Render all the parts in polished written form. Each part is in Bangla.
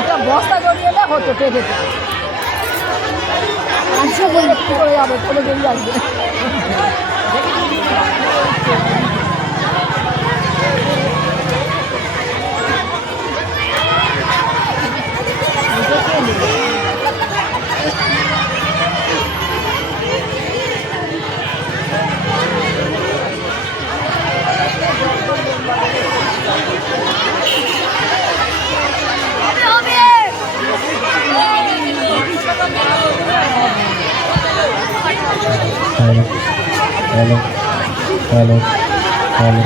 একটা বস্তা জড়িয়ে এলে হতো পেটে আজকে বললে কী করে যাবে চলে বেরিয়ে আসবে হ্যালো হ্যালো হ্যালো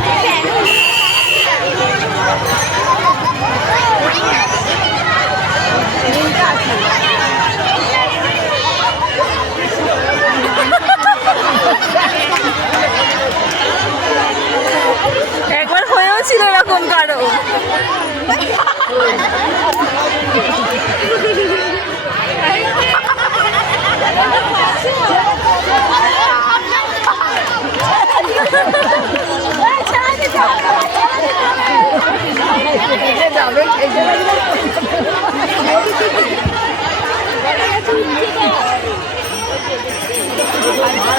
একবার হয়েও ছিল এরকম কারো যাবে